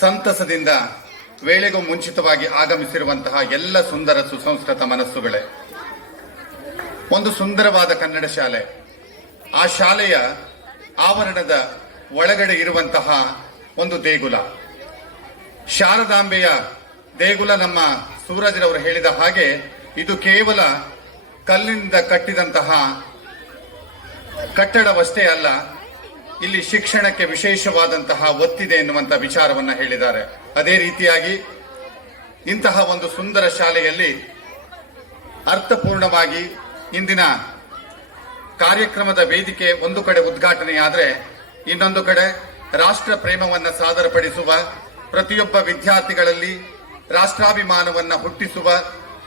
ಸಂತಸದಿಂದ ವೇಳೆಗೂ ಮುಂಚಿತವಾಗಿ ಆಗಮಿಸಿರುವಂತಹ ಎಲ್ಲ ಸುಂದರ ಸುಸಂಸ್ಕೃತ ಮನಸ್ಸುಗಳೇ, ಒಂದು ಸುಂದರವಾದ ಕನ್ನಡ ಶಾಲೆ, ಆ ಶಾಲೆಯ ಆವರಣದ ಒಳಗಡೆ ಇರುವಂತಹ ಒಂದು ದೇಗುಲ, ಶಾರದಾಂಬೆಯ ದೇಗುಲ. ನಮ್ಮ ಸೂರಜ್ರವರು ಹೇಳಿದ ಹಾಗೆ ಇದು ಕೇವಲ ಕಲ್ಲಿನಿಂದ ಕಟ್ಟಿದಂತಹ ಕಟ್ಟಡವಷ್ಟೇ ಅಲ್ಲ, ಇಲ್ಲಿ ಶಿಕ್ಷಣಕ್ಕೆ ವಿಶೇಷವಾದಂತಹ ಒತ್ತಿದೆ ಎನ್ನುವಂತ ವಿಚಾರವನ್ನ ಹೇಳಿದ್ದಾರೆ. ಅದೇ ರೀತಿಯಾಗಿ ಇಂತಹ ಒಂದು ಸುಂದರ ಶಾಲೆಯಲ್ಲಿ ಅರ್ಥಪೂರ್ಣವಾಗಿ ಇಂದಿನ ಕಾರ್ಯಕ್ರಮದ ವೇದಿಕೆ ಒಂದು ಕಡೆ ಉದ್ಘಾಟನೆಯಾದರೆ, ಇನ್ನೊಂದು ಕಡೆ ರಾಷ್ಟ್ರ ಪ್ರೇಮವನ್ನು ಸಾದರಪಡಿಸುವ, ಪ್ರತಿಯೊಬ್ಬ ವಿದ್ಯಾರ್ಥಿಗಳಲ್ಲಿ ರಾಷ್ಟ್ರಾಭಿಮಾನವನ್ನ ಹುಟ್ಟಿಸುವ,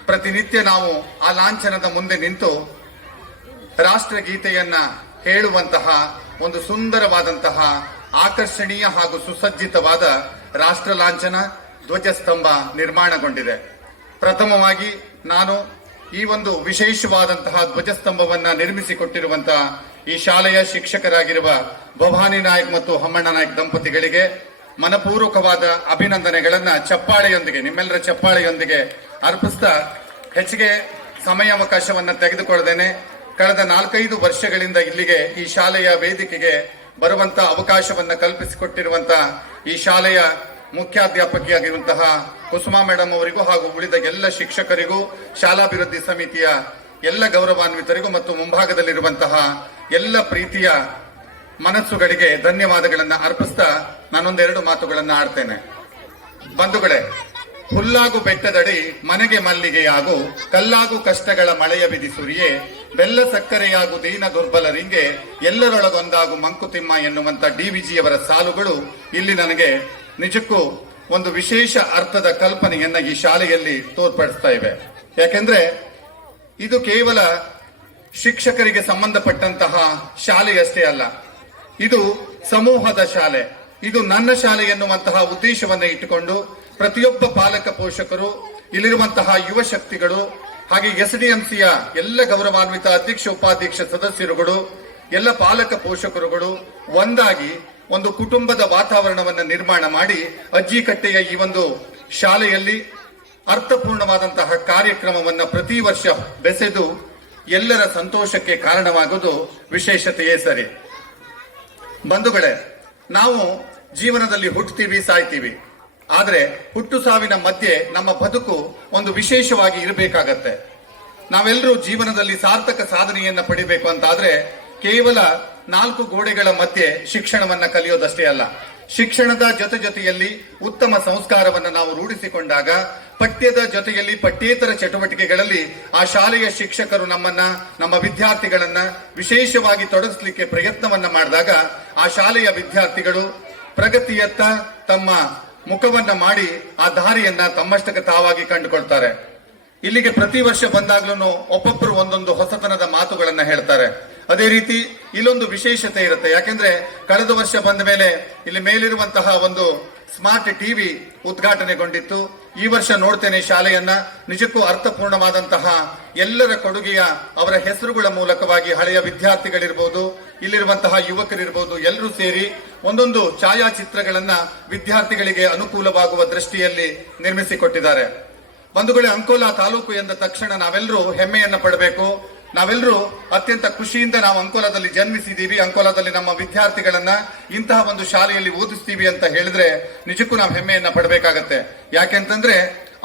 ಪ್ರತಿನಿತ್ಯ ನಾವು ಆ ಲಾಂಛನದ ಮುಂದೆ ನಿಂತು ರಾಷ್ಟ್ರಗೀತೆಯನ್ನ ಹೇಳುವಂತಹ ಒಂದು ಸುಂದರವಾದಂತಹ ಆಕರ್ಷಣೀಯ ಹಾಗೂ ಸುಸಜ್ಜಿತವಾದ ರಾಷ್ಟ್ರ ಲಾಂಛನ ಧ್ವಜಸ್ತಂಭ ನಿರ್ಮಾಣಗೊಂಡಿದೆ. ಪ್ರಥಮವಾಗಿ ನಾನು ಈ ಒಂದು ವಿಶೇಷವಾದಂತಹ ಧ್ವಜಸ್ತಂಭವನ್ನ ನಿರ್ಮಿಸಿಕೊಟ್ಟಿರುವಂತಹ ಈ ಶಾಲೆಯ ಶಿಕ್ಷಕರಾಗಿರುವ ಭವಾನಿ ನಾಯಕ್ ಮತ್ತು ಹಮ್ಮಣ್ಣ ನಾಯಕ್ ದಂಪತಿಗಳಿಗೆ ಮನಪೂರ್ವಕವಾದ ಅಭಿನಂದನೆಗಳನ್ನ ಚಪ್ಪಾಳೆಯೊಂದಿಗೆ, ನಿಮ್ಮೆಲ್ಲರ ಚಪ್ಪಾಳೆಯೊಂದಿಗೆ ಅರ್ಪಿಸ್ತಾ, ಹೆಚ್ಚಿಗೆ ಸಮಯಾವಕಾಶವನ್ನ ತೆಗೆದುಕೊಳ್ಳದೇನೆ ಕಳೆದ 4-5 ವರ್ಷಗಳಿಂದ ಇಲ್ಲಿಗೆ ಈ ಶಾಲೆಯ ವೇದಿಕೆಗೆ ಬರುವಂತ ಅವಕಾಶವನ್ನ ಕಲ್ಪಿಸಿಕೊಟ್ಟಿರುವಂತಹ ಈ ಶಾಲೆಯ ಮುಖ್ಯಾಧ್ಯಾಪಕಿಯಾಗಿರುವಂತಹ ಕುಸುಮಾ ಮೇಡಮ್ ಅವರಿಗೂ ಹಾಗೂ ಉಳಿದ ಎಲ್ಲ ಶಿಕ್ಷಕರಿಗೂ, ಶಾಲಾಭಿವೃದ್ಧಿ ಸಮಿತಿಯ ಎಲ್ಲ ಗೌರವಾನ್ವಿತರಿಗೂ ಮತ್ತು ಮುಂಭಾಗದಲ್ಲಿರುವಂತಹ ಎಲ್ಲ ಪ್ರೀತಿಯ ಮನಸ್ಸುಗಳಿಗೆ ಧನ್ಯವಾದಗಳನ್ನ ಅರ್ಪಿಸ್ತಾ ನಾನೊಂದೆರಡು ಮಾತುಗಳನ್ನ ಆಡ್ತೇನೆ. ಬಂಧುಗಳೇ, ಹುಲ್ಲಾಗು ಬೆಟ್ಟದಡಿ ಮನೆಗೆ ಮಲ್ಲಿಗೆಯಾಗು, ಕಲ್ಲಾಗು ಕಷ್ಟಗಳ ಮಳೆಯ ಬಿದಿ ಸುರಿಯೇ, ಬೆಲ್ಲ ಸಕ್ಕರೆಯಾಗು ದೀನ ದುರ್ಬಲರಿಂಗೆ, ಎಲ್ಲರೊಳಗೊಂದಾಗು ಮಂಕುತಿಮ್ಮ ಎನ್ನುವಂತ DVGಯವರ ಸಾಲುಗಳು ಇಲ್ಲಿ ನನಗೆ ನಿಜಕ್ಕೂ ಒಂದು ವಿಶೇಷ ಅರ್ಥದ ಕಲ್ಪನೆಯನ್ನ ಈ ಶಾಲೆಯಲ್ಲಿ ತೋರ್ಪಡಿಸ್ತಾ ಇವೆ. ಯಾಕೆಂದ್ರೆ ಇದು ಕೇವಲ ಶಿಕ್ಷಕರಿಗೆ ಸಂಬಂಧಪಟ್ಟಂತಹ ಶಾಲೆಯಷ್ಟೇ ಅಲ್ಲ, ಇದು ಸಮೂಹದ ಶಾಲೆ, ಇದು ನನ್ನ ಶಾಲೆ ಎನ್ನುವಂತಹ ಉದ್ದೇಶವನ್ನ ಇಟ್ಟುಕೊಂಡು ಪ್ರತಿಯೊಬ್ಬ ಪಾಲಕ ಪೋಷಕರು, ಇಲ್ಲಿರುವಂತಹ ಯುವ ಶಕ್ತಿಗಳು, ಹಾಗೆ SDMCಯ ಎಲ್ಲ ಗೌರವಾನ್ವಿತ ಅಧ್ಯಕ್ಷ ಉಪಾಧ್ಯಕ್ಷ ಸದಸ್ಯರುಗಳು, ಎಲ್ಲ ಪಾಲಕ ಪೋಷಕರುಗಳು ಒಂದಾಗಿ ಒಂದು ಕುಟುಂಬದ ವಾತಾವರಣವನ್ನು ನಿರ್ಮಾಣ ಮಾಡಿ ಅಜ್ಜಿಕಟ್ಟೆಯ ಈ ಒಂದು ಶಾಲೆಯಲ್ಲಿ ಅರ್ಥಪೂರ್ಣವಾದಂತಹ ಕಾರ್ಯಕ್ರಮವನ್ನು ಪ್ರತಿ ವರ್ಷ ಬೆಸೆದು ಎಲ್ಲರ ಸಂತೋಷಕ್ಕೆ ಕಾರಣವಾಗುವುದು ವಿಶೇಷತೆಯೇ ಸರಿ. ಬಂಧುಗಳೇ, ನಾವು ಜೀವನದಲ್ಲಿ ಹುಟ್ಟುತ್ತೀವಿ, ಸಾಯ್ತೀವಿ. ಆದ್ರೆ ಹುಟ್ಟು ಸಾವಿನ ಮಧ್ಯೆ ನಮ್ಮ ಬದುಕು ಒಂದು ವಿಶೇಷವಾಗಿ ಇರಬೇಕಾಗತ್ತೆ. ನಾವೆಲ್ಲರೂ ಜೀವನದಲ್ಲಿ ಸಾರ್ಥಕ ಸಾಧನೆಯನ್ನ ಪಡಿಬೇಕು ಅಂತಾದ್ರೆ ಕೇವಲ 4 ಗೋಡೆಗಳ ಮಧ್ಯೆ ಶಿಕ್ಷಣವನ್ನ ಕಲಿಯೋದಷ್ಟೇ ಅಲ್ಲ, ಶಿಕ್ಷಣದ ಜೊತೆಯಲ್ಲಿ ಉತ್ತಮ ಸಂಸ್ಕಾರವನ್ನು ನಾವು ರೂಢಿಸಿಕೊಂಡಾಗ, ಪಠ್ಯದ ಜೊತೆಯಲ್ಲಿ ಪಠ್ಯೇತರ ಚಟುವಟಿಕೆಗಳಲ್ಲಿ ಆ ಶಾಲೆಯ ಶಿಕ್ಷಕರು ನಮ್ಮ ವಿದ್ಯಾರ್ಥಿಗಳನ್ನ ವಿಶೇಷವಾಗಿ ತೊಡಗಿಸಲಿಕ್ಕೆ ಪ್ರಯತ್ನವನ್ನ ಮಾಡಿದಾಗ ಆ ಶಾಲೆಯ ವಿದ್ಯಾರ್ಥಿಗಳು ಪ್ರಗತಿಯತ್ತ ತಮ್ಮ ಮುಖವನ್ನ ಮಾಡಿ ಆ ದಾರಿಯನ್ನ ತಮ್ಮಷ್ಟಕ್ಕೆ ತಾವಾಗಿ ಕಂಡುಕೊಳ್ತಾರೆ. ಇಲ್ಲಿಗೆ ಪ್ರತಿ ವರ್ಷ ಬಂದಾಗ್ಲೂ ಒಬ್ಬೊಬ್ಬರು ಒಂದೊಂದು ಹೊಸತನದ ಮಾತುಗಳನ್ನ ಹೇಳ್ತಾರೆ. ಅದೇ ರೀತಿ ಇಲ್ಲೊಂದು ವಿಶೇಷತೆ ಇರುತ್ತೆ. ಯಾಕೆಂದ್ರೆ ಕಳೆದ ವರ್ಷ ಬಂದ ಮೇಲೆ ಇಲ್ಲಿ ಮೇಲಿರುವಂತಹ ಒಂದು ಸ್ಮಾರ್ಟ್ ಟಿವಿ ಉದ್ಘಾಟನೆಗೊಂಡಿತ್ತು. ಈ ವರ್ಷ ನೋಡ್ತೇನೆ ಶಾಲೆಯನ್ನ ನಿಜಕ್ಕೂ ಅರ್ಥಪೂರ್ಣವಾದಂತಹ ಎಲ್ಲರ ಕೊಡುಗೆಯ ಅವರ ಹೆಸರುಗಳ ಮೂಲಕವಾಗಿ ಹಳೆಯ ವಿದ್ಯಾರ್ಥಿಗಳಿರ್ಬೋದು, ಇಲ್ಲಿರುವಂತಹ ಯುವಕರಿರ್ಬೋದು, ಎಲ್ಲರೂ ಸೇರಿ ಒಂದೊಂದು ಛಾಯಾಚಿತ್ರಗಳನ್ನ ವಿದ್ಯಾರ್ಥಿಗಳಿಗೆ ಅನುಕೂಲವಾಗುವ ದೃಷ್ಟಿಯಲ್ಲಿ ನಿರ್ಮಿಸಿಕೊಟ್ಟಿದ್ದಾರೆ. ಬಂಧುಗಳೇ, ಅಂಕೋಲಾ ತಾಲೂಕು ಎಂದ ತಕ್ಷಣ ನಾವೆಲ್ಲರೂ ಹೆಮ್ಮೆಯನ್ನ ಪಡಬೇಕು. ನಾವೆಲ್ಲರೂ ಅತ್ಯಂತ ಖುಷಿಯಿಂದ ನಾವು ಅಂಕೋಲಾದಲ್ಲಿ ಜನ್ಮಿಸಿದೀವಿ, ಅಂಕೋಲಾದಲ್ಲಿ ನಮ್ಮ ವಿದ್ಯಾರ್ಥಿಗಳನ್ನ ಇಂತಹ ಒಂದು ಶಾಲೆಯಲ್ಲಿ ಓದಿಸ್ತೀವಿ ಅಂತ ಹೇಳಿದ್ರೆ ನಿಜಕ್ಕೂ ನಾವು ಹೆಮ್ಮೆಯನ್ನ ಪಡಬೇಕಾಗತ್ತೆ. ಯಾಕೆಂತಂದ್ರೆ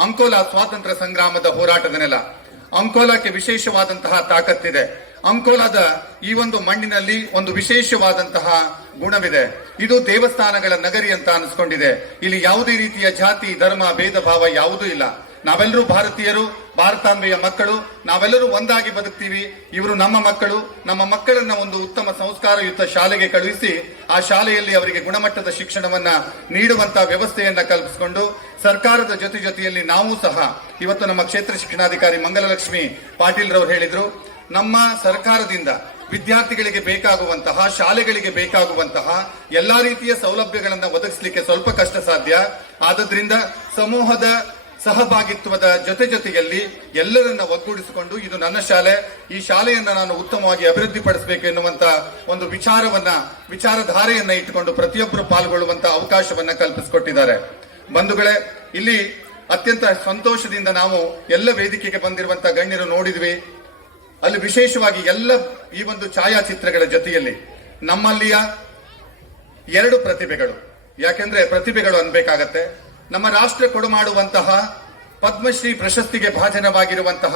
ಅಂಕೋಲಾ ಸ್ವಾತಂತ್ರ್ಯ ಸಂಗ್ರಾಮದ ಹೋರಾಟದ ನೆಲ. ಅಂಕೋಲಾಕ್ಕೆ ವಿಶೇಷವಾದಂತಹ ತಾಕತ್ತಿದೆ. ಅಂಕೋಲಾದ ಈ ಒಂದು ಮಣ್ಣಿನಲ್ಲಿ ಒಂದು ವಿಶೇಷವಾದಂತಹ ಗುಣವಿದೆ. ಇದು ದೇವಸ್ಥಾನಗಳ ನಗರಿ ಅಂತ ಅನಿಸ್ಕೊಂಡಿದೆ. ಇಲ್ಲಿ ಯಾವುದೇ ರೀತಿಯ ಜಾತಿ ಧರ್ಮ ಭೇದ ಭಾವ ಯಾವುದೂ ಇಲ್ಲ. ನಾವೆಲ್ಲರೂ ಭಾರತೀಯರು, ಭಾರತಾಂಬೆಯ ಮಕ್ಕಳು, ನಾವೆಲ್ಲರೂ ಒಂದಾಗಿ ಬದುಕ್ತೀವಿ. ಇವರು ನಮ್ಮ ಮಕ್ಕಳು. ನಮ್ಮ ಮಕ್ಕಳನ್ನ ಒಂದು ಉತ್ತಮ ಸಂಸ್ಕಾರಯುತ ಶಾಲೆಗೆ ಕಳುಹಿಸಿ ಆ ಶಾಲೆಯಲ್ಲಿ ಅವರಿಗೆ ಗುಣಮಟ್ಟದ ಶಿಕ್ಷಣವನ್ನ ನೀಡುವಂತಹ ವ್ಯವಸ್ಥೆಯನ್ನ ಕಲ್ಪಿಸಿಕೊಂಡು ಸರ್ಕಾರದ ಜೊತೆಯಲ್ಲಿ ನಾವು ಸಹ ಇವತ್ತು ನಮ್ಮ ಕ್ಷೇತ್ರ ಶಿಕ್ಷಣಾಧಿಕಾರಿ ಮಂಗಲಲಕ್ಷ್ಮಿ ಪಾಟೀಲ್ ರವರು ಹೇಳಿದ್ರು, ನಮ್ಮ ಸರ್ಕಾರದಿಂದ ವಿದ್ಯಾರ್ಥಿಗಳಿಗೆ ಬೇಕಾಗುವಂತಹ, ಶಾಲೆಗಳಿಗೆ ಬೇಕಾಗುವಂತಹ ಎಲ್ಲಾ ರೀತಿಯ ಸೌಲಭ್ಯಗಳನ್ನು ಒದಗಿಸಲಿಕ್ಕೆ ಸ್ವಲ್ಪ ಕಷ್ಟ ಸಾಧ್ಯ. ಆದ್ರಿಂದ ಸಮೂಹದ ಸಹಭಾಗಿತ್ವದ ಜೊತೆಯಲ್ಲಿ ಎಲ್ಲರನ್ನ ಒಗ್ಗೂಡಿಸಿಕೊಂಡು ಇದು ನನ್ನ ಶಾಲೆ, ಈ ಶಾಲೆಯನ್ನ ನಾನು ಉತ್ತಮವಾಗಿ ಅಭಿವೃದ್ಧಿಪಡಿಸಬೇಕು ಎನ್ನುವಂತ ಒಂದು ವಿಚಾರಧಾರೆಯನ್ನ ಇಟ್ಟುಕೊಂಡು ಪ್ರತಿಯೊಬ್ಬರು ಪಾಲ್ಗೊಳ್ಳುವಂತ ಅವಕಾಶವನ್ನ ಕಲ್ಪಿಸಿಕೊಟ್ಟಿದ್ದಾರೆ. ಬಂಧುಗಳೇ, ಇಲ್ಲಿ ಅತ್ಯಂತ ಸಂತೋಷದಿಂದ ನಾವು ಎಲ್ಲ ವೇದಿಕೆಗೆ ಬಂದಿರುವಂತಹ ಗಣ್ಯರು ನೋಡಿದ್ವಿ. ಅಲ್ಲಿ ವಿಶೇಷವಾಗಿ ಎಲ್ಲ ಈ ಒಂದು ಛಾಯಾಚಿತ್ರಗಳ ಜೊತೆಯಲ್ಲಿ ನಮ್ಮಲ್ಲಿಯ 2 ಪ್ರತಿಭೆಗಳು, ಯಾಕೆಂದ್ರೆ ಪ್ರತಿಭೆಗಳು ಅನ್ಬೇಕಾಗತ್ತೆ, ನಮ್ಮ ರಾಷ್ಟ್ರ ಕೊಡುಮಾಡುವಂತಹ ಪದ್ಮಶ್ರೀ ಪ್ರಶಸ್ತಿಗೆ ಭಾಜನವಾಗಿರುವಂತಹ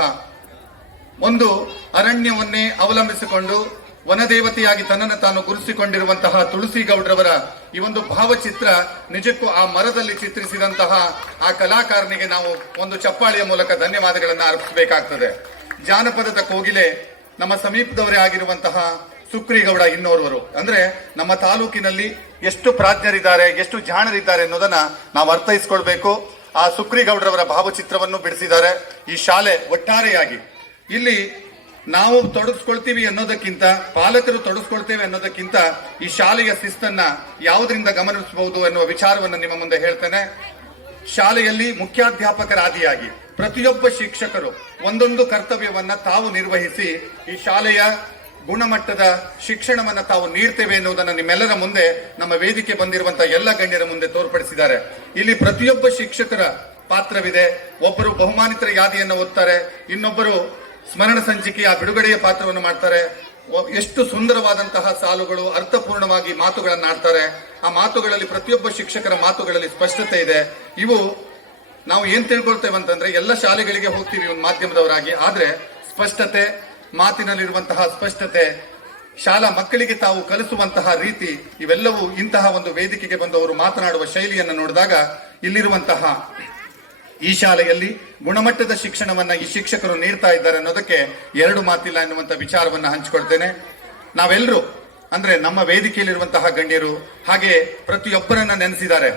ಒಂದು ಅರಣ್ಯವನ್ನೇ ಅವಲಂಬಿಸಿಕೊಂಡು ವನದೇವತೆಯಾಗಿ ತನ್ನನ್ನು ತಾನು ಗುರುಸಿಕೊಂಡಿರುವಂತಹ ತುಳಸಿ ಗೌಡ್ರವರ ಈ ಒಂದು ಭಾವಚಿತ್ರ ನಿಜಕ್ಕೂ ಆ ಮರದಲ್ಲಿ ಚಿತ್ರಿಸಿದಂತಹ ಆ ಕಲಾಕಾರನಿಗೆ ನಾವು ಒಂದು ಚಪ್ಪಾಳಿಯ ಮೂಲಕ ಧನ್ಯವಾದಗಳನ್ನು ಅರ್ಪಿಸಬೇಕಾಗ್ತದೆ. ಜಾನಪದದ ಕೋಗಿಲೆ ನಮ್ಮ ಸಮೀಪದವರೇ ಆಗಿರುವಂತಹ ಸುಕ್ರಿಗೌಡ ಇನ್ನೋರ್ವರು, ಅಂದ್ರೆ ನಮ್ಮ ತಾಲೂಕಿನಲ್ಲಿ ಎಷ್ಟು ಪ್ರಾಜ್ಞರಿದ್ದಾರೆ, ಎಷ್ಟು ಜಾಣರಿದ್ದಾರೆ ಅನ್ನೋದನ್ನ ನಾವು ಅರ್ಥೈಸ್ಕೊಳ್ಬೇಕು. ಆ ಸುಕ್ರಿಗೌಡ್ರವರ ಭಾವಚಿತ್ರವನ್ನು ಬಿಡಿಸಿದ್ದಾರೆ. ಈ ಶಾಲೆ ಒಟ್ಟಾರೆಯಾಗಿ ಇಲ್ಲಿ ನಾವು ತೊಡಗಿಸ್ಕೊಳ್ತೀವಿ ಅನ್ನೋದಕ್ಕಿಂತ, ಪಾಲಕರು ತೊಡಗಿಸ್ಕೊಳ್ತೇವೆ ಅನ್ನೋದಕ್ಕಿಂತ ಈ ಶಾಲೆಯ ಶಿಸ್ತನ್ನ ಯಾವುದರಿಂದ ಗಮನಿಸಬಹುದು ಎನ್ನುವ ವಿಚಾರವನ್ನು ನಿಮ್ಮ ಮುಂದೆ ಹೇಳ್ತೇನೆ. ಶಾಲೆಯಲ್ಲಿ ಮುಖ್ಯಾಧ್ಯಾಪಕರಾದಿಯಾಗಿ ಪ್ರತಿಯೊಬ್ಬ ಶಿಕ್ಷಕರು ಒಂದೊಂದು ಕರ್ತವ್ಯವನ್ನ ತಾವು ನಿರ್ವಹಿಸಿ ಈ ಶಾಲೆಯ ಗುಣಮಟ್ಟದ ಶಿಕ್ಷಣವನ್ನ ತಾವು ನೀಡ್ತೇವೆ ಎನ್ನುವುದನ್ನು ನಿಮ್ಮೆಲ್ಲರ ಮುಂದೆ, ನಮ್ಮ ವೇದಿಕೆ ಬಂದಿರುವಂತಹ ಎಲ್ಲ ಗಣ್ಯರ ಮುಂದೆ ತೋರ್ಪಡಿಸಿದ್ದಾರೆ. ಇಲ್ಲಿ ಪ್ರತಿಯೊಬ್ಬ ಶಿಕ್ಷಕರ ಪಾತ್ರವಿದೆ. ಒಬ್ಬರು ಬಹುಮಾನಿತರ ಯಾದಿಯನ್ನು ಓದ್ತಾರೆ, ಇನ್ನೊಬ್ಬರು ಸ್ಮರಣ ಸಂಚಿಕೆಯ ಬಿಡುಗಡೆಯ ಪಾತ್ರವನ್ನು ಮಾಡ್ತಾರೆ. ಎಷ್ಟು ಸುಂದರವಾದಂತಹ ಸಾಲುಗಳು, ಅರ್ಥಪೂರ್ಣವಾಗಿ ಮಾತುಗಳನ್ನಾಡ್ತಾರೆ. ಆ ಮಾತುಗಳಲ್ಲಿ ಪ್ರತಿಯೊಬ್ಬ ಶಿಕ್ಷಕರ ಮಾತುಗಳಲ್ಲಿ ಸ್ಪಷ್ಟತೆ ಇದೆ. ಇವು ನಾವು ಏನ್ ತಿಳ್ಕೊಳ್ತೇವೆ ಅಂತಂದ್ರೆ, ಎಲ್ಲ ಶಾಲೆಗಳಿಗೆ ಹೋಗ್ತೀವಿ ಒಂದು ಮಾಧ್ಯಮದವರಾಗಿ, ಆದ್ರೆ ಸ್ಪಷ್ಟತೆ, ಮಾತಿನಲ್ಲಿರುವಂತಹ ಸ್ಪಷ್ಟತೆ, ಶಾಲಾ ಮಕ್ಕಳಿಗೆ ತಾವು ಕಲಿಸುವಂತಹ ರೀತಿ, ಇವೆಲ್ಲವೂ ಇಂತಹ ಒಂದು ವೇದಿಕೆಗೆ ಬಂದವರು ಮಾತನಾಡುವ ಶೈಲಿಯನ್ನು ನೋಡಿದಾಗ ಇಲ್ಲಿರುವಂತಹ ಈ ಶಾಲೆಯಲ್ಲಿ ಗುಣಮಟ್ಟದ ಶಿಕ್ಷಣವನ್ನ ಈ ಶಿಕ್ಷಕರು ನೀಡ್ತಾ ಇದ್ದಾರೆ ಅನ್ನೋದಕ್ಕೆ 2 ಮಾತಿಲ್ಲ ಎನ್ನುವಂತ ವಿಚಾರವನ್ನ ಹಂಚಿಕೊಳ್ತೇನೆ. ನಾವೆಲ್ಲರೂ ಅಂದ್ರೆ ನಮ್ಮ ವೇದಿಕೆಯಲ್ಲಿರುವಂತಹ ಗಣ್ಯರು ಹಾಗೆ ಪ್ರತಿಯೊಬ್ಬರನ್ನ ನೆನೆಸಿದ್ದಾರೆ.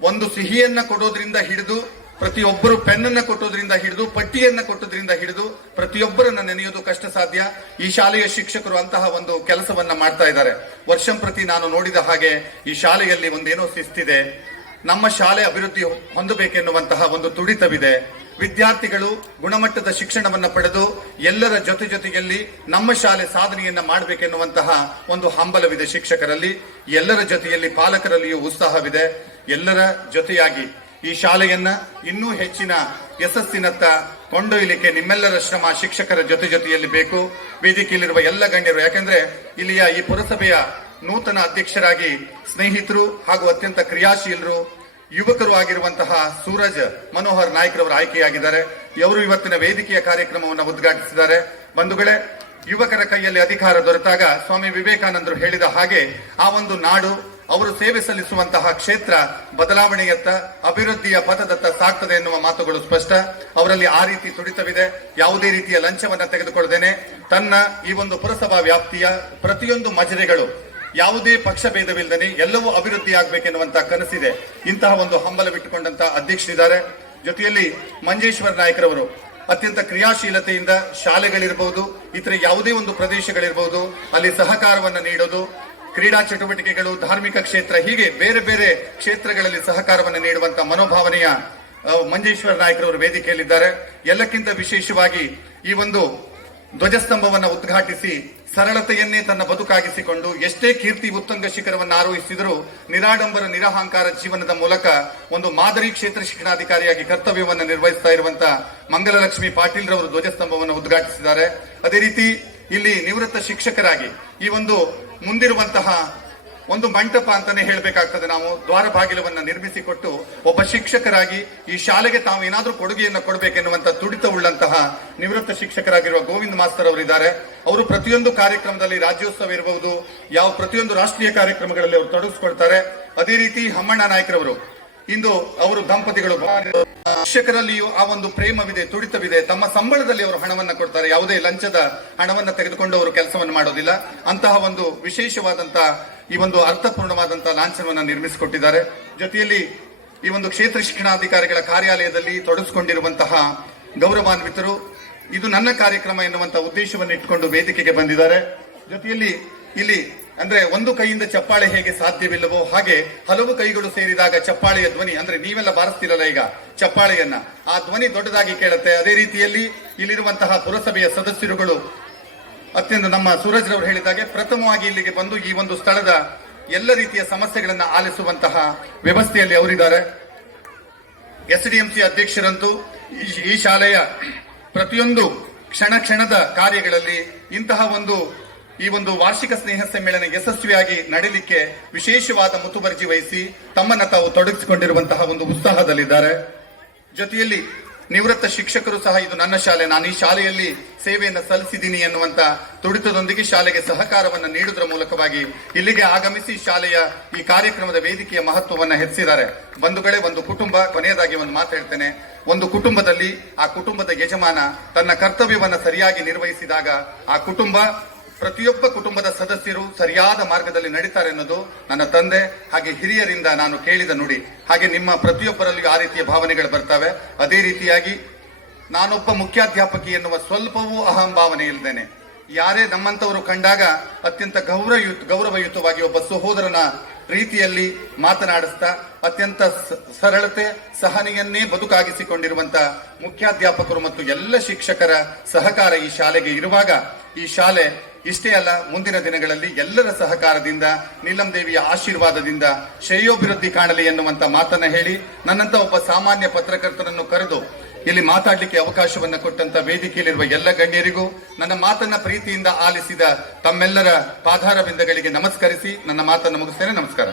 ಒಂದು ಸಿಹಿಯನ್ನ ಕೊಡೋದ್ರಿಂದ ಹಿಡಿದು, ಪ್ರತಿಯೊಬ್ಬರು ಪೆನ್ನನ್ನ ಕೊಟ್ಟೋದ್ರಿಂದ ಹಿಡಿದು, ಪಟ್ಟಿಯನ್ನ ಕೊಟ್ಟೋದ್ರಿಂದ ಹಿಡಿದು ಪ್ರತಿಯೊಬ್ಬರನ್ನ ನೆನೆಯೋದು ಕಷ್ಟ ಸಾಧ್ಯ. ಈ ಶಾಲೆಯ ಶಿಕ್ಷಕರು ಅಂತಹ ಒಂದು ಕೆಲಸವನ್ನ ಮಾಡ್ತಾ ಇದ್ದಾರೆ. ವರ್ಷಂಪ್ರತಿ ನಾನು ನೋಡಿದ ಹಾಗೆ ಈ ಶಾಲೆಯಲ್ಲಿ ಒಂದೇನೋ ಶಿಸ್ತಿದೆ. ನಮ್ಮ ಶಾಲೆ ಅಭಿವೃದ್ಧಿ ಹೊಂದಬೇಕೆನ್ನುವಂತಹ ಒಂದು ತುಡಿತವಿದೆ. ವಿದ್ಯಾರ್ಥಿಗಳು ಗುಣಮಟ್ಟದ ಶಿಕ್ಷಣವನ್ನ ಪಡೆದು ಎಲ್ಲರ ಜೊತೆಯಲ್ಲಿ ನಮ್ಮ ಶಾಲೆ ಸಾಧನೆಯನ್ನ ಮಾಡಬೇಕೆನ್ನುವಂತಹ ಒಂದು ಹಂಬಲವಿದೆ ಶಿಕ್ಷಕರಲ್ಲಿ. ಎಲ್ಲರ ಜೊತೆಯಲ್ಲಿ ಪಾಲಕರಲ್ಲಿಯೂ ಉತ್ಸಾಹವಿದೆ. ಎಲ್ಲರ ಜೊತೆಯಾಗಿ ಈ ಶಾಲೆಯನ್ನ ಇನ್ನೂ ಹೆಚ್ಚಿನ ಯಶಸ್ಸಿನತ್ತ ಕೊಂಡೊಯ್ಯಲಿಕ್ಕೆ ನಿಮ್ಮೆಲ್ಲರ ಶ್ರಮ ಶಿಕ್ಷಕರ ಜೊತೆಯಲ್ಲಿ ಬೇಕು. ವೇದಿಕೆಯಲ್ಲಿರುವ ಎಲ್ಲ ಗಣ್ಯರು, ಯಾಕೆಂದ್ರೆ ಇಲ್ಲಿಯ ಈ ಪುರಸಭೆಯ ನೂತನ ಅಧ್ಯಕ್ಷರಾಗಿ ಸ್ನೇಹಿತರು ಹಾಗೂ ಅತ್ಯಂತ ಕ್ರಿಯಾಶೀಲರು, ಯುವಕರು ಆಗಿರುವಂತಹ ಸೂರಜ್ ಮನೋಹರ್ ನಾಯ್ಕರವರು ಆಯ್ಕೆಯಾಗಿದ್ದಾರೆ. ಇವರು ಇವತ್ತಿನ ವೇದಿಕೆಯ ಕಾರ್ಯಕ್ರಮವನ್ನು ಉದ್ಘಾಟಿಸಿದ್ದಾರೆ. ಬಂಧುಗಳೇ, ಯುವಕರ ಕೈಯಲ್ಲಿ ಅಧಿಕಾರ ದೊರೆತಾಗ ಸ್ವಾಮಿ ವಿವೇಕಾನಂದರು ಹೇಳಿದ ಹಾಗೆ ಆ ಒಂದು ನಾಡು, ಅವರು ಸೇವೆ ಸಲ್ಲಿಸುವಂತಹ ಕ್ಷೇತ್ರ ಬದಲಾವಣೆಯತ್ತ, ಅಭಿವೃದ್ಧಿಯ ಪಥದತ್ತ ಸಾಗ್ತದೆ ಎನ್ನುವ ಮಾತುಗಳು ಸ್ಪಷ್ಟ. ಅವರಲ್ಲಿ ಆ ರೀತಿ ತುಡಿತವಿದೆ. ಯಾವುದೇ ರೀತಿಯ ಲಂಚವನ್ನ ತೆಗೆದುಕೊಳ್ಳದೇನೆ ತನ್ನ ಈ ಒಂದು ಪುರಸಭಾ ವ್ಯಾಪ್ತಿಯ ಪ್ರತಿಯೊಂದು ಮಜರೆಗಳು ಯಾವುದೇ ಪಕ್ಷ ಭೇದವಿಲ್ಲದೆ ಎಲ್ಲವೂ ಅಭಿವೃದ್ಧಿ ಆಗ್ಬೇಕೆನ್ನುವಂತ ಕನಸಿದೆ. ಇಂತಹ ಒಂದು ಹಂಬಲವಿಟ್ಟುಕೊಂಡಂತ ಅಧ್ಯಕ್ಷರಿದ್ದಾರೆ. ಜೊತೆಯಲ್ಲಿ ಮಂಜೇಶ್ವರ ನಾಯ್ಕರವರು ಅತ್ಯಂತ ಕ್ರಿಯಾಶೀಲತೆಯಿಂದ ಶಾಲೆಗಳಿರಬಹುದು, ಇತರೆ ಯಾವುದೇ ಒಂದು ಪ್ರದೇಶಗಳಿರಬಹುದು, ಅಲ್ಲಿ ಸಹಕಾರವನ್ನು ನೀಡೋದು, ಕ್ರೀಡಾ ಚಟುವಟಿಕೆಗಳು, ಧಾರ್ಮಿಕ ಕ್ಷೇತ್ರ, ಹೀಗೆ ಬೇರೆ ಬೇರೆ ಕ್ಷೇತ್ರಗಳಲ್ಲಿ ಸಹಕಾರವನ್ನು ನೀಡುವಂತ ಮನೋಭಾವನೆಯ ಮಂಜೇಶ್ವರ ನಾಯ್ಕರವರು ವೇದಿಕೆಯಲ್ಲಿದ್ದಾರೆ. ಎಲ್ಲಕ್ಕಿಂತ ವಿಶೇಷವಾಗಿ ಈ ಒಂದು ಧ್ವಜಸ್ತಂಭವನ್ನು ಉದ್ಘಾಟಿಸಿ ಸರಳತೆಯನ್ನೇ ತನ್ನ ಬದುಕಾಗಿಸಿಕೊಂಡು ಎಷ್ಟೇ ಕೀರ್ತಿ ಉತ್ತುಂಗ ಶಿಖರವನ್ನು ಆರೋಹಿಸಿದರೂ ನಿರಾಡಂಬರ ನಿರಹಂಕಾರ ಜೀವನದ ಮೂಲಕ ಒಂದು ಮಾದರಿ ಕ್ಷೇತ್ರ ಶಿಕ್ಷಣಾಧಿಕಾರಿಯಾಗಿ ಕರ್ತವ್ಯವನ್ನು ನಿರ್ವಹಿಸ್ತಾ ಇರುವಂತಹ ಮಂಗಲಲಕ್ಷ್ಮಿ ಪಾಟೀಲ್ ರವರು ಧ್ವಜಸ್ತಂಭವನ್ನು ಉದ್ಘಾಟಿಸಿದ್ದಾರೆ. ಅದೇ ರೀತಿ ಇಲ್ಲಿ ನಿವೃತ್ತ ಶಿಕ್ಷಕರಾಗಿ ಈ ಒಂದು ಮುಂದಿರುವಂತಹ ಒಂದು ಮಂಟಪ ಅಂತಾನೆ ಹೇಳಬೇಕಾಗ್ತದೆ. ನಾವು ದ್ವಾರ ಬಾಗಿಲವನ್ನ ನಿರ್ಮಿಸಿಕೊಟ್ಟು ಒಬ್ಬ ಶಿಕ್ಷಕರಾಗಿ ಈ ಶಾಲೆಗೆ ತಾವು ಏನಾದ್ರೂ ಕೊಡುಗೆಯನ್ನು ಕೊಡಬೇಕೆನ್ನುವಂತ ತುಡಿತವುಳ್ಳಂತಹ ನಿವೃತ್ತ ಶಿಕ್ಷಕರಾಗಿರುವ ಗೋವಿಂದ್ ಮಾಸ್ತರ್ ಅವರಿದ್ದಾರೆ. ಅವರು ಪ್ರತಿಯೊಂದು ಕಾರ್ಯಕ್ರಮದಲ್ಲಿ, ರಾಜ್ಯೋತ್ಸವ ಇರಬಹುದು, ಯಾವ ಪ್ರತಿಯೊಂದು ರಾಷ್ಟ್ರೀಯ ಕಾರ್ಯಕ್ರಮಗಳಲ್ಲಿ ಅವರು ತೊಡಗಿಸ್ಕೊಳ್ತಾರೆ. ಅದೇ ರೀತಿ ಹಮ್ಮಣ್ಣ ನಾಯ್ಕರವರು, ಇಂದು ಅವರು ದಂಪತಿಗಳು ಶಿಕ್ಷಕರಲ್ಲಿಯೂ ಆ ಒಂದು ಪ್ರೇಮವಿದೆ, ತುಡಿತವಿದೆ. ತಮ್ಮ ಸಂಬಳದಲ್ಲಿ ಅವರು ಹಣವನ್ನ ಕೊಡ್ತಾರೆ. ಯಾವುದೇ ಲಂಚದ ಹಣವನ್ನ ತೆಗೆದುಕೊಂಡು ಅವರು ಕೆಲಸವನ್ನು ಮಾಡೋದಿಲ್ಲ. ಅಂತಹ ಒಂದು ವಿಶೇಷವಾದಂತಹ ಈ ಒಂದು ಅರ್ಥಪೂರ್ಣವಾದಂತಹ ಲಾಂಛನವನ್ನ ನಿರ್ಮಿಸಿಕೊಟ್ಟಿದ್ದಾರೆ. ಜೊತೆಯಲ್ಲಿ ಈ ಒಂದು ಕ್ಷೇತ್ರ ಶಿಕ್ಷಣಾಧಿಕಾರಿಗಳ ಕಾರ್ಯಾಲಯದಲ್ಲಿ ತೊಡಗಿಸಿಕೊಂಡಿರುವಂತಹ ಗೌರವಾನ್ವಿತರು ಇದು ನನ್ನ ಕಾರ್ಯಕ್ರಮ ಎನ್ನುವಂತಹ ಉದ್ದೇಶವನ್ನು ಇಟ್ಟುಕೊಂಡು ವೇದಿಕೆಗೆ ಬಂದಿದ್ದಾರೆ. ಜೊತೆಯಲ್ಲಿ ಇಲ್ಲಿ ಅಂದ್ರೆ ಒಂದು ಕೈಯಿಂದ ಚಪ್ಪಾಳೆ ಹೇಗೆ ಸಾಧ್ಯವಿಲ್ಲವೋ ಹಾಗೆ ಹಲವು ಕೈಗಳು ಸೇರಿದಾಗ ಚಪ್ಪಾಳೆಯ ಧ್ವನಿ, ಅಂದ್ರೆ ನೀವೆಲ್ಲ ಬಾರಿಸ್ತಿರಲ್ಲ ಈಗ ಚಪ್ಪಾಳೆಯನ್ನ, ಆ ಧ್ವನಿ ದೊಡ್ಡದಾಗಿ ಕೇಳುತ್ತೆ. ಅದೇ ರೀತಿಯಲ್ಲಿ ಇಲ್ಲಿರುವಂತಹ ಪುರಸಭೆಯ ಸದಸ್ಯರುಗಳು ಅತ್ಯಂತ ನಮ್ಮ ಸೂರಜ್ ರವರು ಹೇಳಿದಾಗೆ ಪ್ರಥಮವಾಗಿ ಇಲ್ಲಿಗೆ ಬಂದು ಈ ಒಂದು ಸ್ಥಳದ ಎಲ್ಲ ರೀತಿಯ ಸಮಸ್ಯೆಗಳನ್ನ ಆಲಿಸುವಂತಹ ವ್ಯವಸ್ಥೆಯಲ್ಲಿ ಅವರಿದ್ದಾರೆ. ಎಸ್ಡಿಎಂಸಿ ಅಧ್ಯಕ್ಷರಂತೂ ಈ ಶಾಲೆಯ ಪ್ರತಿಯೊಂದು ಕ್ಷಣ ಕ್ಷಣದ ಕಾರ್ಯಗಳಲ್ಲಿ ಇಂತಹ ಈ ಒಂದು ವಾರ್ಷಿಕ ಸ್ನೇಹ ಸಮ್ಮೇಳನ ಯಶಸ್ವಿಯಾಗಿ ನಡೀಲಿಕ್ಕೆ ವಿಶೇಷವಾದ ಮುತುವರ್ಜಿ ವಹಿಸಿ ತಮ್ಮನ್ನ ತಾವು ತೊಡಗಿಸಿಕೊಂಡಿರುವಂತಹ ಒಂದು ಉತ್ಸಾಹದಲ್ಲಿದ್ದಾರೆ. ಜೊತೆಯಲ್ಲಿ ನಿವೃತ್ತ ಶಿಕ್ಷಕರು ಸಹ ಇದು ನನ್ನ ಶಾಲೆ, ನಾನು ಈ ಶಾಲೆಯಲ್ಲಿ ಸೇವೆಯನ್ನು ಸಲ್ಲಿಸಿದ್ದೀನಿ ಎನ್ನುವಂತ ತುಡಿತದೊಂದಿಗೆ ಶಾಲೆಗೆ ಸಹಕಾರವನ್ನು ನೀಡುವುದರ ಮೂಲಕವಾಗಿ ಇಲ್ಲಿಗೆ ಆಗಮಿಸಿ ಶಾಲೆಯ ಈ ಕಾರ್ಯಕ್ರಮದ ವೇದಿಕೆಯ ಮಹತ್ವವನ್ನು ಹೆಚ್ಚಿದ್ದಾರೆ. ಬಂಧುಗಳೇ, ಒಂದು ಕುಟುಂಬ, ಕೊನೆಯದಾಗಿ ಒಂದು ಮಾತು ಹೇಳ್ತೇನೆ, ಒಂದು ಕುಟುಂಬದಲ್ಲಿ ಆ ಕುಟುಂಬದ ಯಜಮಾನ ತನ್ನ ಕರ್ತವ್ಯವನ್ನು ಸರಿಯಾಗಿ ನಿರ್ವಹಿಸಿದಾಗ ಆ ಕುಟುಂಬ, ಪ್ರತಿಯೊಬ್ಬ ಕುಟುಂಬದ ಸದಸ್ಯರು ಸರಿಯಾದ ಮಾರ್ಗದಲ್ಲಿ ನಡೀತಾರೆ ಅನ್ನೋದು ನನ್ನ ತಂದೆ ಹಾಗೆ ಹಿರಿಯರಿಂದ ನಾನು ಕೇಳಿದ ನುಡಿ. ಹಾಗೆ ನಿಮ್ಮ ಪ್ರತಿಯೊಬ್ಬರಲ್ಲಿಯೂ ಆ ರೀತಿಯ ಭಾವನೆಗಳು ಬರ್ತವೆ. ಅದೇ ರೀತಿಯಾಗಿ ನಾನೊಬ್ಬ ಮುಖ್ಯಾಧ್ಯಾಪಕಿ ಎನ್ನುವ ಸ್ವಲ್ಪವೂ ಅಹಂಭಾವನೆ ಇಲ್ಲದೇನೆ ಯಾರೇ ನಮ್ಮಂತವರು ಕಂಡಾಗ ಅತ್ಯಂತ ಗೌರವಯುತವಾಗಿ ಒಬ್ಬ ಸಹೋದರನ ರೀತಿಯಲ್ಲಿ ಮಾತನಾಡಿಸ್ತಾ ಅತ್ಯಂತ ಸರಳತೆ ಸಹನೆಯನ್ನೇ ಬದುಕಾಗಿಸಿಕೊಂಡಿರುವಂತ ಮುಖ್ಯಾಧ್ಯಾಪಕರು ಮತ್ತು ಎಲ್ಲ ಶಿಕ್ಷಕರ ಸಹಕಾರ ಈ ಶಾಲೆಗೆ ಇರುವಾಗ ಈ ಶಾಲೆ ಇಷ್ಟೇ ಅಲ್ಲ, ಮುಂದಿನ ದಿನಗಳಲ್ಲಿ ಎಲ್ಲರ ಸಹಕಾರದಿಂದ ನೀಲಂ ದೇವಿಯ ಆಶೀರ್ವಾದದಿಂದ ಶ್ರೇಯೋಭಿವೃದ್ಧಿ ಕಾಣಲಿ ಎನ್ನುವಂತ ಮಾತನ್ನ ಹೇಳಿ ನನ್ನಂತ ಒಬ್ಬ ಸಾಮಾನ್ಯ ಪತ್ರಕರ್ತರನ್ನು ಕರೆದು ಇಲ್ಲಿ ಮಾತಾಡಲಿಕ್ಕೆ ಅವಕಾಶವನ್ನು ಕೊಟ್ಟಂತ ವೇದಿಕೆಯಲ್ಲಿರುವ ಎಲ್ಲ ಗಣ್ಯರಿಗೂ ನನ್ನ ಮಾತನ್ನ ಪ್ರೀತಿಯಿಂದ ಆಲಿಸಿದ ತಮ್ಮೆಲ್ಲರ ಪಾದಾರ ಬಿಂದಗಳಿಗೆ ನಮಸ್ಕರಿಸಿ ನನ್ನ ಮಾತನ್ನು ಮುಗಿಸ್ತೇನೆ. ನಮಸ್ಕಾರ.